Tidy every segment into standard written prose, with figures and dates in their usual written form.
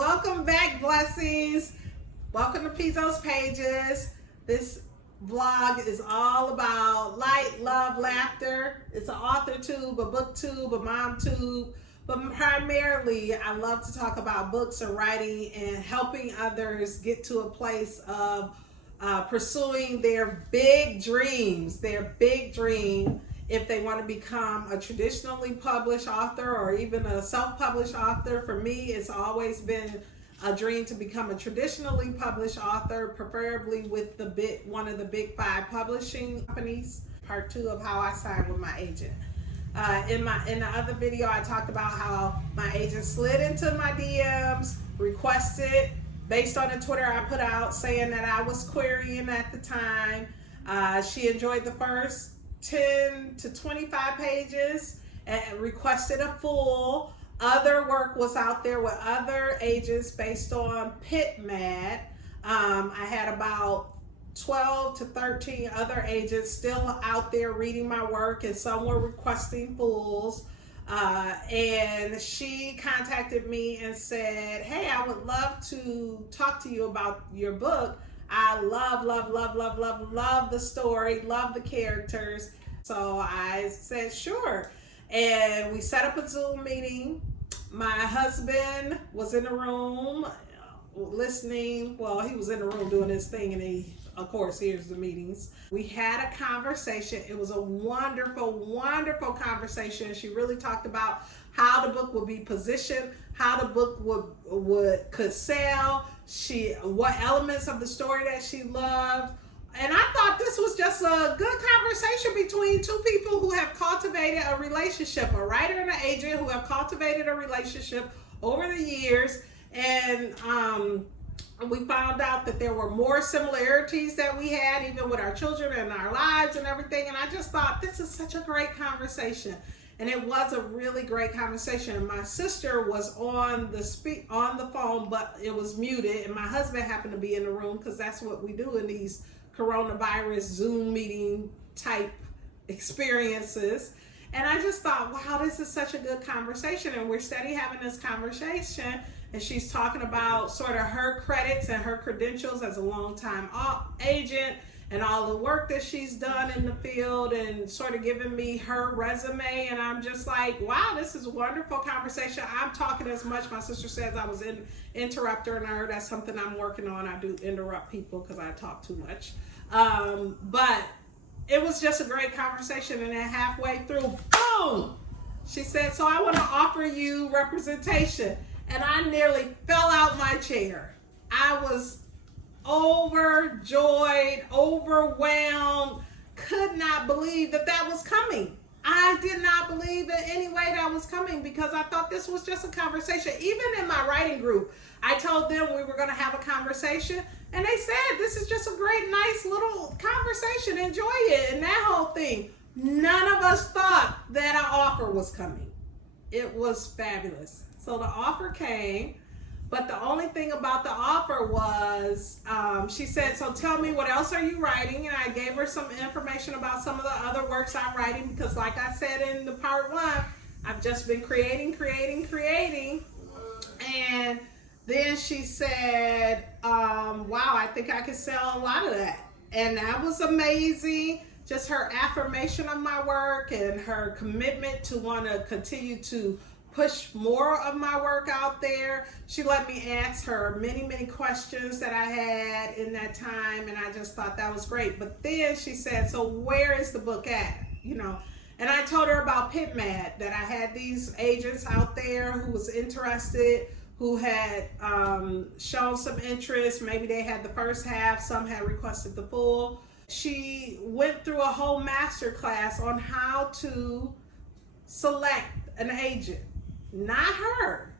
Welcome back, blessings. Welcome to Pizzo's Pages. This vlog is all about light, love, laughter. It's an author tube, a book tube, a mom tube, but primarily I love to talk about books and writing and helping others get to a place of pursuing their big dreams, if they want to become a traditionally published author or even a self-published author. For me, it's always been a dream to become a traditionally published author, preferably with one of the big 5 publishing companies. Part 2 of how I signed with my agent. In the other video, I talked about how my agent slid into my DMs, requested, based on the Twitter I put out saying that I was querying at the time. She enjoyed the first 10 to 25 pages and requested a full. Other work was out there with other agents based on PitMad. I had about 12 to 13 other agents still out there reading my work, and some were requesting fulls. And she contacted me and said, hey, I would love to talk to you about your book. I love the story, love the characters. So I said, sure. And we set up a Zoom meeting. My husband was in the room listening. Well, he was in the room doing his thing, and he, of course, hears the meetings. We had a conversation. It was a wonderful conversation. She really talked about how the book would be positioned, how the book could sell, what elements of the story that she loved. And I thought this was just a good conversation between two people who have cultivated a relationship, a writer and an agent who have cultivated a relationship over the years. And we found out that there were more similarities that we had, even with our children and our lives and everything. And I just thought, this is such a great conversation. And it was a really great conversation. And my sister was on the phone, but it was muted. And my husband happened to be in the room, because that's what we do in these coronavirus Zoom meeting type experiences. And I just thought, wow, this is such a good conversation. And we're steady having this conversation. And she's talking about sort of her credits and her credentials as a longtime agent and all the work that she's done in the field, and sort of giving me her resume. And I'm just like, wow, this is a wonderful conversation. I'm talking as much. My sister says I was interrupting her. That's something I'm working on. I do interrupt people because I talk too much. But it was just a great conversation. And then halfway through, boom, she said, so I want to offer you representation. And I nearly fell out my chair. I was overjoyed, overwhelmed, could not believe that was coming. I did not believe in any way that was coming, because I thought this was just a conversation. Even in my writing group, I told them we were going to have a conversation, and they said, this is just a great, nice little conversation. Enjoy it. And that whole thing, none of us thought that an offer was coming. It was fabulous. So the offer came. But the only thing about the offer was, she said, so tell me, what else are you writing? And I gave her some information about some of the other works I'm writing, because like I said in the part 1, I've just been creating. And then she said, wow, I think I could sell a lot of that. And that was amazing. Just her affirmation of my work and her commitment to want to continue to push more of my work out there. She let me ask her many questions that I had in that time, and I just thought that was great. But then she said, so where is the book at? And I told her about PitMad, that I had these agents out there who was interested, who had shown some interest. Maybe they had the first half, some had requested the full. She went through a whole master class on how to select an agent. Not her,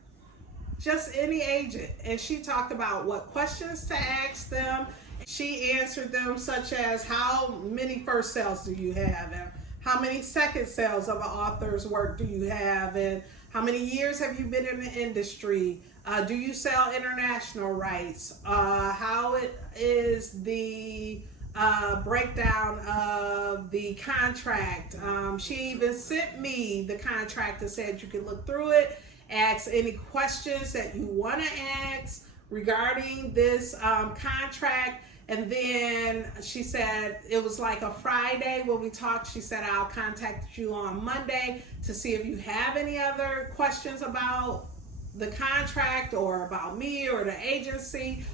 just any agent. And she talked about what questions to ask them. She answered them, such as, how many first sales do you have? And how many second sales of an author's work do you have? And how many years have you been in the industry? Do you sell international rights? How it is the breakdown of the contract. She even sent me the contract and said you can look through it ask any questions that you want to ask regarding this contract. And then she said it was like a Friday when we talked. She said, I'll contact you on Monday to see if you have any other questions about the contract or about me or the agency.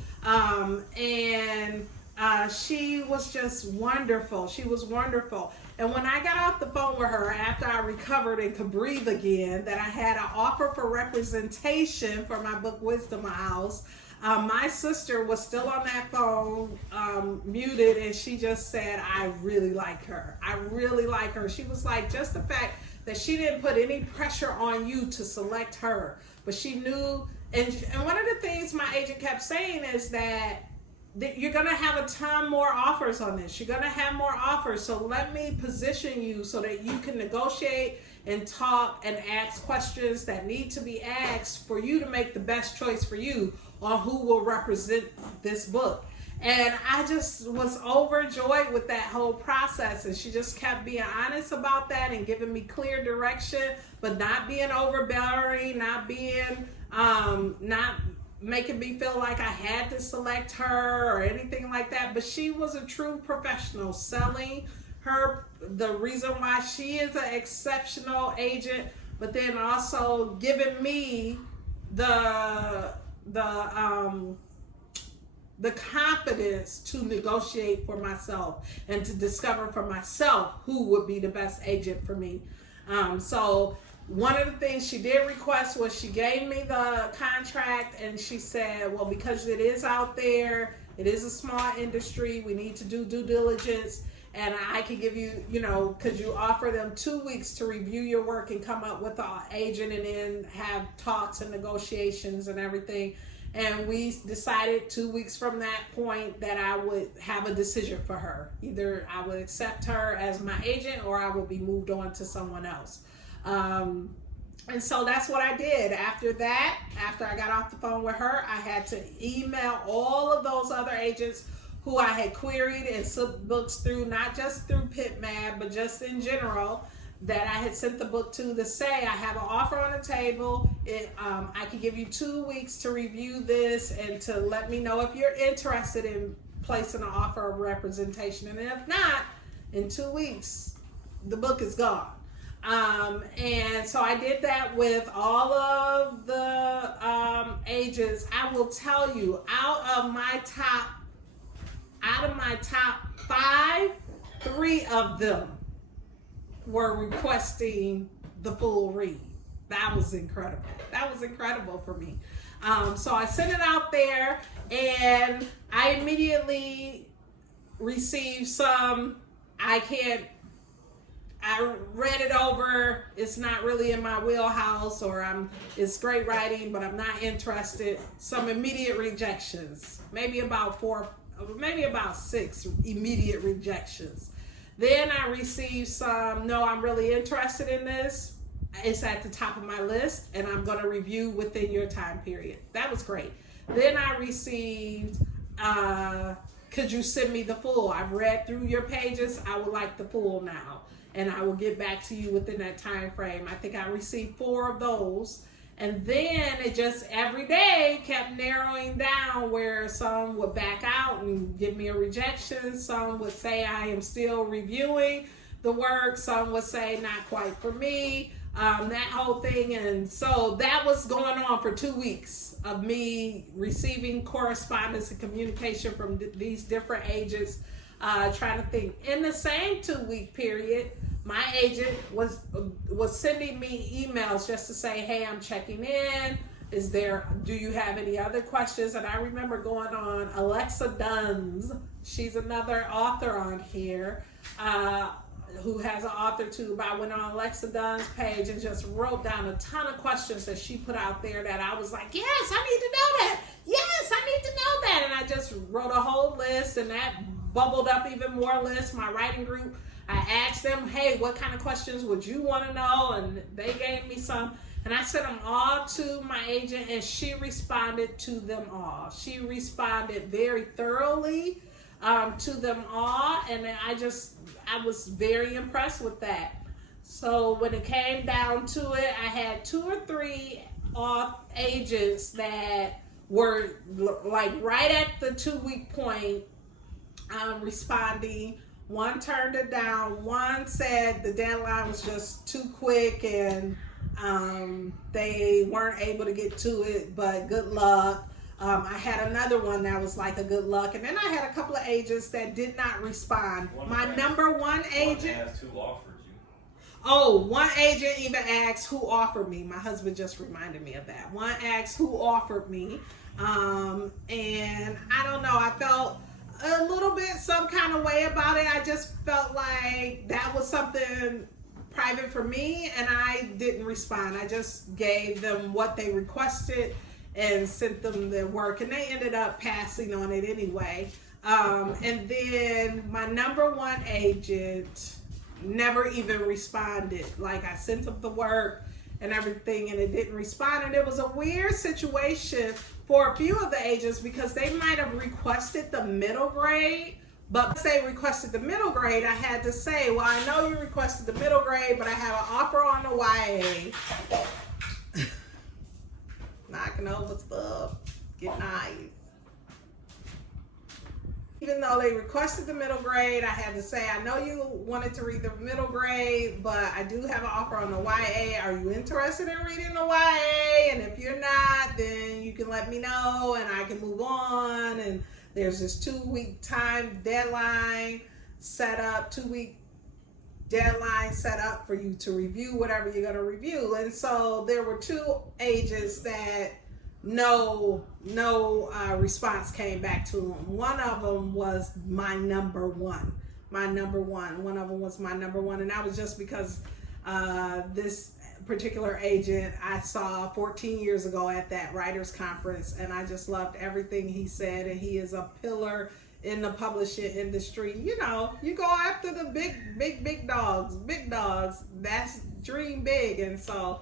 She was just wonderful. She was wonderful. And when I got off the phone with her after I recovered and could breathe again, that I had an offer for representation for my book Wisdom House, my sister was still on that phone, muted, and she just said, I really like her. I really like her. She was like, just the fact that she didn't put any pressure on you to select her, but she knew. And one of the things my agent kept saying is that you're going to have a ton more offers on this. You're going to have more offers. So let me position you so that you can negotiate and talk and ask questions that need to be asked for you to make the best choice for you on who will represent this book. And I just was overjoyed with that whole process. And she just kept being honest about that and giving me clear direction, but not being overbearing, not being, not making me feel like I had to select her or anything like that. But she was a true professional selling her, the reason why she is an exceptional agent, but then also giving me the confidence to negotiate for myself and to discover for myself who would be the best agent for me. So one of the things she did request was she gave me the contract, and she said, well, because it is out there, it is a small industry, we need to do due diligence, and I can give you, because you offer them 2 weeks to review your work and come up with an agent and then have talks and negotiations and everything. And we decided 2 weeks from that point that I would have a decision for her. Either I would accept her as my agent or I would be moved on to someone else. And so that's what I did. After that, after I got off the phone with her, I had to email all of those other agents who I had queried and sent books through, not just through PitMad, but just in general, that I had sent the book to say, I have an offer on the table. I can give you 2 weeks to review this and to let me know if you're interested in placing an offer of representation. And if not, in 2 weeks, the book is gone. And so I did that with all of the agents. I will tell you, out of my top 5, 3 of them were requesting the full read. That was incredible. That was incredible for me. So I sent it out there, and I immediately received some. I read it over. It's not really in my wheelhouse, or it's great writing, but I'm not interested. Some immediate rejections, maybe about 6 immediate rejections. Then I received some, no, I'm really interested in this. It's at the top of my list, and I'm going to review within your time period. That was great. Then I received, could you send me the full? I've read through your pages. I would like the full now, and I will get back to you within that time frame. I think I received 4 of those. And then it just every day kept narrowing down, where some would back out and give me a rejection. Some would say I am still reviewing the work. Some would say not quite for me, that whole thing. And so that was going on for 2 weeks of me receiving correspondence and communication from these different agents, trying to think. In the same 2-week period, my agent was sending me emails just to say, hey, I'm checking in. Do you have any other questions? And I remember going on Alexa Dunn's. She's another author on here, who has an author too. But I went on Alexa Dunn's page and just wrote down a ton of questions that she put out there that I was like, yes, I need to know that. Yes, I need to know that. And I just wrote a whole list, and that bubbled up even more lists. My writing group, I asked them, hey, what kind of questions would you want to know? And they gave me some. And I sent them all to my agent, and she responded to them all. She responded very thoroughly to them all. And I was very impressed with that. So when it came down to it, I had 2 or 3 off agents that were like right at the 2-week point responding. One turned it down. One said the deadline was just too quick and they weren't able to get to it, but good luck. I had another one that was like a good luck. And then I had a couple of agents that did not respond. My number one agent. One asked who offered you. Oh, one agent even asked who offered me. My husband just reminded me of that. One asked who offered me. And I don't know, I felt a little bit some kind of way about it. I just felt like that was something private for me, and I didn't respond. I just gave them what they requested and sent them their work, and they ended up passing on it anyway. And then my number one agent never even responded. Like, I sent them the work and everything, and it didn't respond. And it was a weird situation for a few of the agents because they might have requested the middle grade, but once they requested the middle grade, I had to say, well, I know you requested the middle grade, but I have an offer on the YA. Knocking over stuff, get nice. Even though they requested the middle grade, I had to say, I know you wanted to read the middle grade, but I do have an offer on the YA. Are you interested in reading the YA? And if you're not, then you can let me know and I can move on. And there's this 2-week time deadline set up, 2-week deadline set up for you to review whatever you're going to review. And so there were 2 agents that no response came back to them. One of them was my number one. One of them was my number one, and that was just because this particular agent I saw 14 years ago at that writers conference, and I just loved everything he said. And he is a pillar in the publishing industry. You know, you go after the big dogs. That's dream big. And so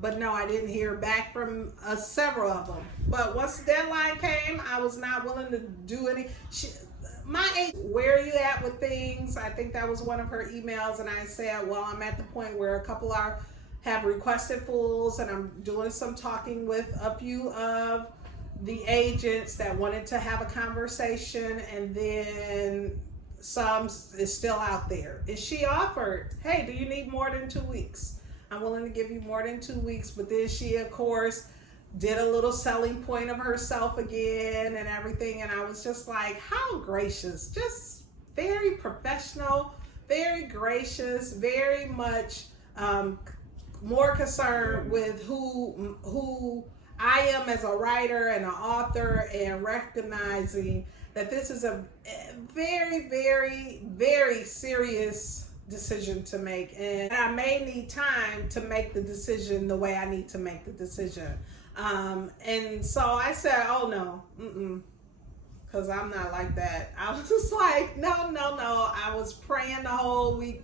but no, I didn't hear back from several of them. But once the deadline came, I was not willing to do any. My agent, where are you at with things? I think that was one of her emails, and I said, well, I'm at the point where a couple have requested fulls, and I'm doing some talking with a few of the agents that wanted to have a conversation, and then some is still out there. And she offered, hey, do you need more than 2 weeks? I'm willing to give you more than 2 weeks. But then she, of course, did a little selling point of herself again and everything. And I was just like, how gracious, just very professional, very gracious, very much more concerned with who I am as a writer and an author, and recognizing that this is a very, very, very serious decision to make, and I may need time to make the decision the way I need to make the decision. And so I said, oh no, because I'm not like that. I was just like, no. I was praying the whole week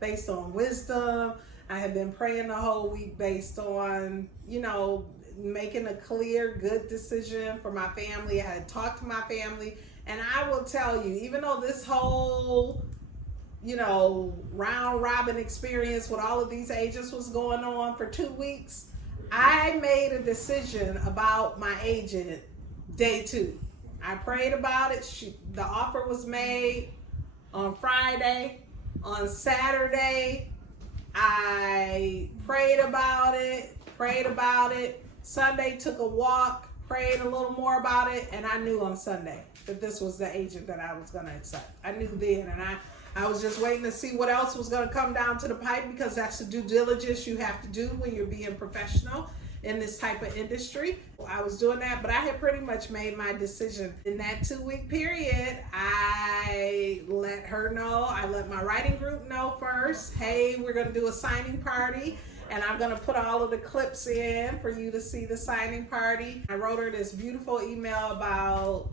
based on wisdom. I had been praying the whole week based on, making a clear, good decision for my family. I had talked to my family, and I will tell you, even though this whole round robin experience with all of these agents was going on for 2 weeks, I made a decision about my agent day 2. I prayed about it. The offer was made on Friday. On Saturday, I prayed about it. Sunday, took a walk, prayed a little more about it, and I knew on Sunday that this was the agent that I was going to accept. I knew then, and I was just waiting to see what else was going to come down to the pipe, because that's the due diligence you have to do when you're being professional in this type of industry. I was doing that, but I had pretty much made my decision. In that 2-week period, I let her know, I let my writing group know first, hey, we're going to do a signing party, and I'm going to put all of the clips in for you to see the signing party. I wrote her this beautiful email about,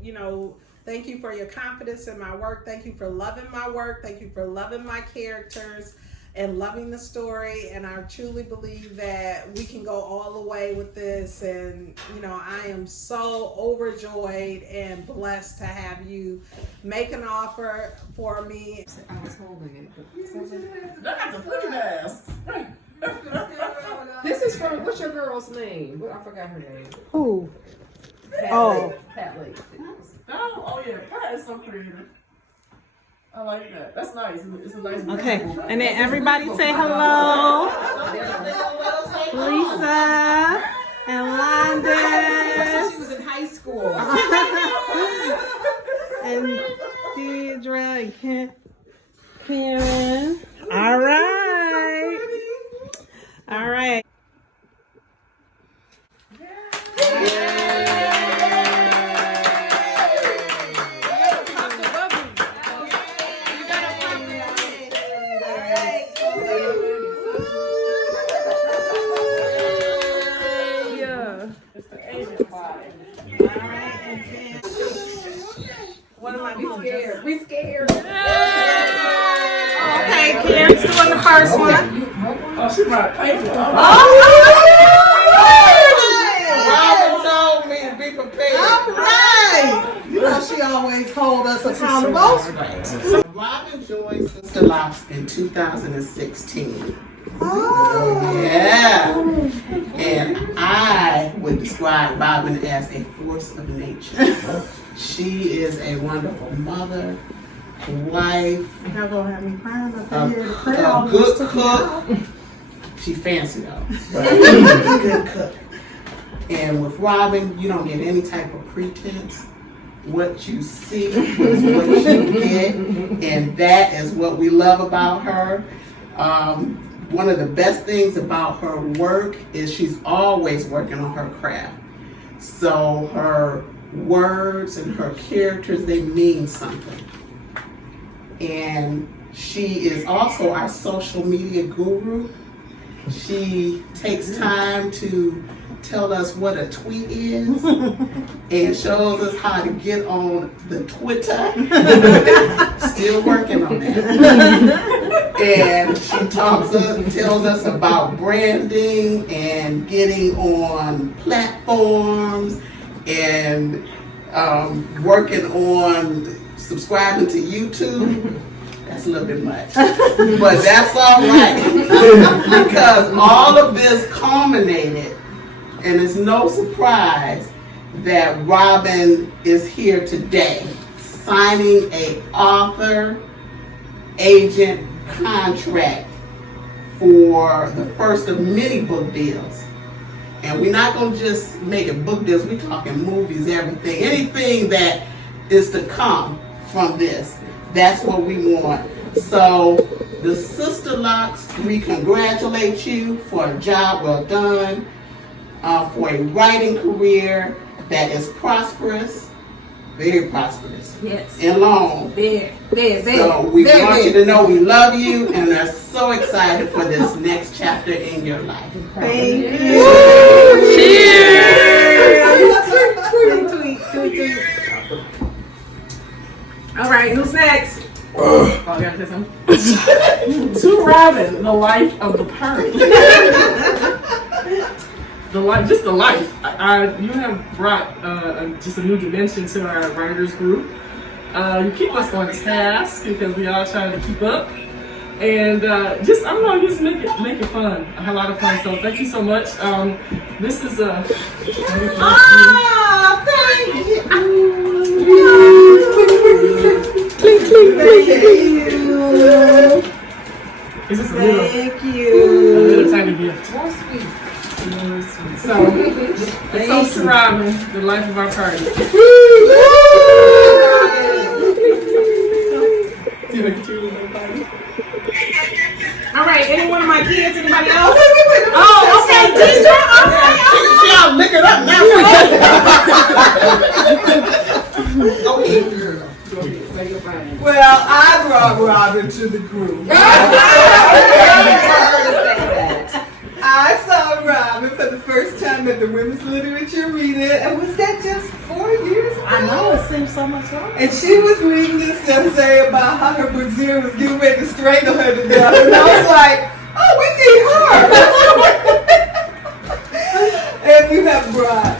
thank you for your confidence in my work. Thank you for loving my work. Thank you for loving my characters and loving the story. And I truly believe that we can go all the way with this. And, I am so overjoyed and blessed to have you make an offer for me. I was holding it, but That's a pretty ass. This is from, what's your girl's name? I forgot her name. Who? Pat Lake. Oh yeah, Pat is so creative. I like that. That's nice. It's a nice. Okay, and then everybody say hello. Lisa and Londa. She was in high school. And Deidre and Karen. All right. All right. We scared. Okay, Karen's doing the first one. Oh, she might pay for it. Robin told me to be prepared. All right. You know she always hold us accountable. Robin joined Sister Locks in 2016. Oh. Yeah. And I would describe Robin as a force of nature. She is a wonderful mother, wife, Y'all gonna have me crying up a here. The crowd good just took me cook. out. She fancy though, but a good cook. And with Robin, you don't get any type of pretense. What you see is what you get, and that is what we love about her. One of the best things about her work is she's always working on her craft. So her words and her characters, they mean something. And she is also our social media guru. She takes time to tell us what a tweet is and shows us how to get on the Twitter. Still working on that. And she tells us about branding and getting on platforms and working on subscribing to YouTube. That's a little bit much, but that's all right because all of this culminated, and it's no surprise that Robin is here today signing a author agent contract for the first of many book deals. And we're not going to just make it book deals, we're talking movies, everything. Anything that is to come from this, that's what we want. So the Sister Locks, we congratulate you for a job well done, for a writing career that is prosperous, very prosperous, Yes. and long. There. So we want you to know we love you and are so excited for this next chapter in your life. Thank you. Cheers. Tweet. All right, who's next? Oh, I gotta say something. To Robin, the life of the party. Just the life. You have brought just a new dimension to our writers group. You keep us on task because we all trying to keep up, and just make it fun. I had a lot of fun. So thank you so much. This is a. Thank you. It's just Thank a you. little tiny gift. More sweet. So, it's toast to Robin, the life of our party. All right, any one of my kids, anybody else? Oh, okay, Deidre. All right. Y'all lick it up now. Go ahead, girl. Well, I brought Robin to the group. I saw Robin for the first time at the Women's Literature Reading, and was that just 4 years ago? I know, it seems so much longer. And she was reading this essay about how her brazier was getting ready to strangle her to death, and I was like, oh, we need her. And you have brought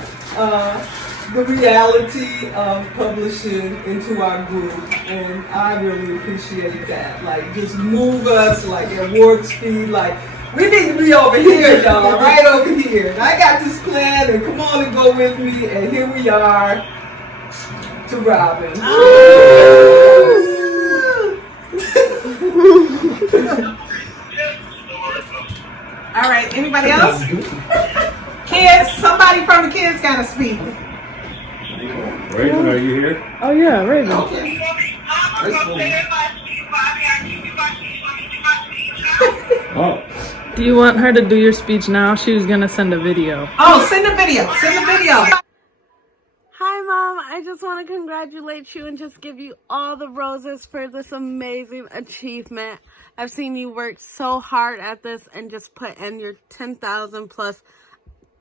the reality of publishing into our group, and I really appreciate that. Like, just move us like at warp speed. Like, We need to be over here, y'all. Right over here. And I got this plan, and come on and go with me. And here we are to Robin. All right, anybody else? Kids, somebody from the kids gotta speak. Raven, are you here? Oh yeah, Raven. Oh, Do you want her to do your speech now? She was gonna send a video. Oh, send the video. Send the video. Hi, Mom. I just want to congratulate you and just give you all the roses for this amazing achievement. I've seen you work so hard at this and just put in your 10,000 plus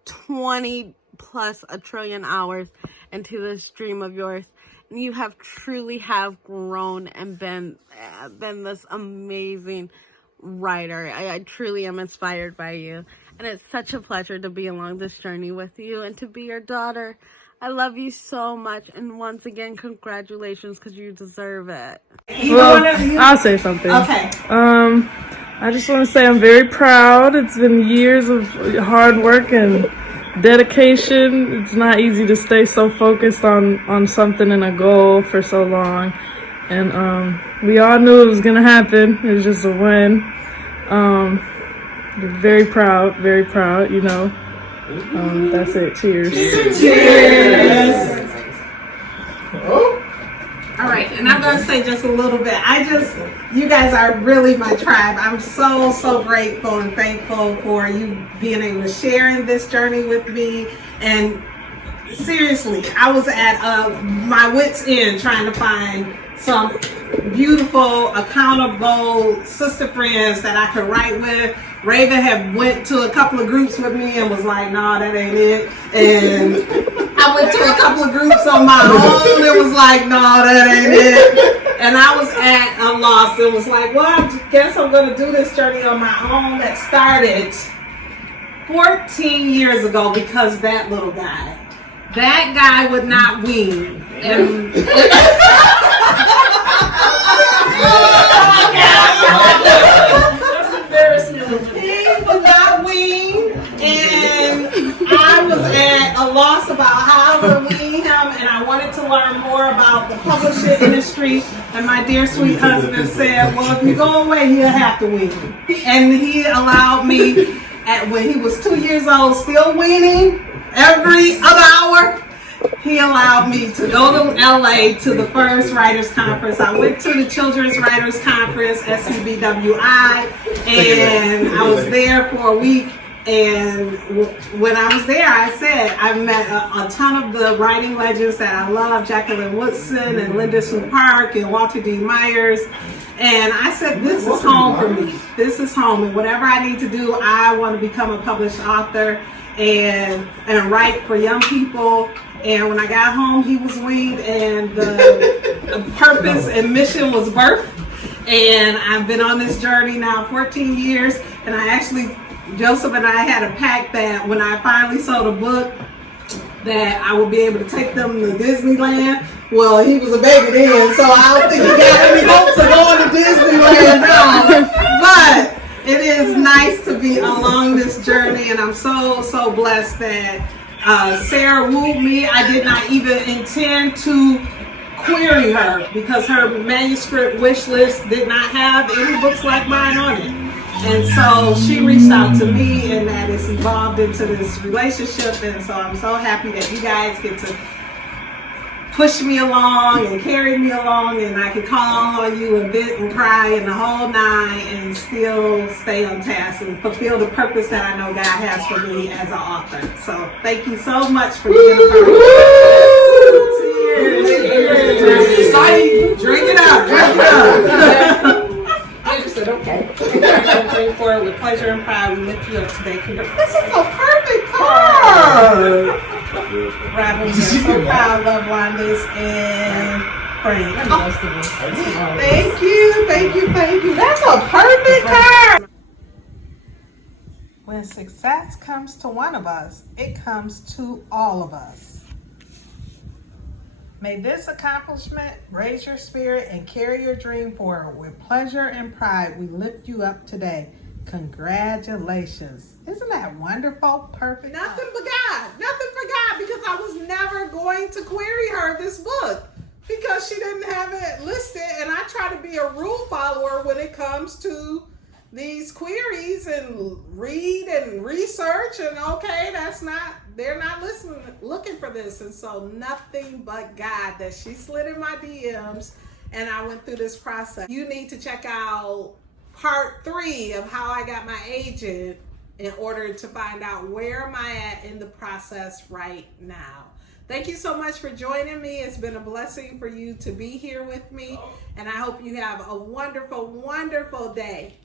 20 plus a trillion hours into this dream of yours. And you have truly have grown and been this amazing writer. I truly am inspired by you. And it's such a pleasure to be along this journey with you and to be your daughter. I love you so much, and once again, congratulations, because you deserve it. Well, I'll say something. Okay. I just want to say I'm very proud. It's been years of hard work and dedication. It's not easy to stay so focused on something and a goal for so long. And we all knew it was going to happen. It was just a win. Very proud, you know. That's it. Cheers. Cheers. All right, and I'm going to say just a little bit. You guys are really my tribe. I'm so, so grateful and thankful for you being able to share in this journey with me. And seriously, I was at my wit's end trying to find some beautiful, accountable sister friends that I could write with. Raven had went to a couple of groups with me and was like, "Nah, that ain't it." And I went to a couple of groups on my own and was like, "Nah, that ain't it." And I was at a loss. It was like, well, I guess I'm going to do this journey on my own. That started 14 years ago because that little guy would not wean. And he would not wean, and I was at a loss about how to wean him, and I wanted to learn more about the publishing industry. And my dear sweet husband said, "Well, if you go away, he'll have to wean." And he allowed me, when he was 2 years old, still weaning every other hour. He allowed me to go to LA to the first writers conference. I went to the Children's Writers Conference, SCBWI, and I was there for a week. And when I was there, I said I met a ton of the writing legends that I love, Jacqueline Woodson and Linda Sue Park and Walter D. Myers. And I said, this is home for me. This is home. And whatever I need to do, I want to become a published author and write for young people. And when I got home, he was weaned, and the purpose and mission was birthed. And I've been on this journey now 14 years. And Joseph and I had a pact that when I finally sold a book, that I would be able to take them to Disneyland. Well, he was a baby then, so I don't think he got any hopes of going to Disneyland now. But it is nice to be along this journey, and I'm so, so blessed that Sarah wooed me. I did not even intend to query her because her manuscript wish list did not have any books like mine on it. And so she reached out to me, and that it's evolved into this relationship. And so I'm so happy that you guys get to push me along and carry me along, and I can call on you and vent and cry and the whole nine and still stay on task and fulfill the purpose that I know God has for me as an author. So thank you so much for being a part of it. Cheers. Drink it up. Drink it up. Okay. Drink for it with pleasure and pride. We lift you up today. This is a perfect card. Robin, we're so proud, love Wanda's and Frank. Thank you. That's a perfect card. When success comes to one of us, it comes to all of us. May this accomplishment raise your spirit and carry your dream forward. With pleasure and pride, we lift you up today. Congratulations. Isn't that wonderful? Perfect. Nothing but God. Nothing for God, because I was never going to query her this book because she didn't have it listed, and I try to be a rule follower when it comes to these queries and read and research, and okay, they're not looking for this. And so nothing but God that she slid in my DMs and I went through this process. You need to check out part 3 of how I got my agent in order to find out where am I at in the process right now. Thank you so much for joining me. It's been a blessing for you to be here with me, and I hope you have a wonderful, wonderful day.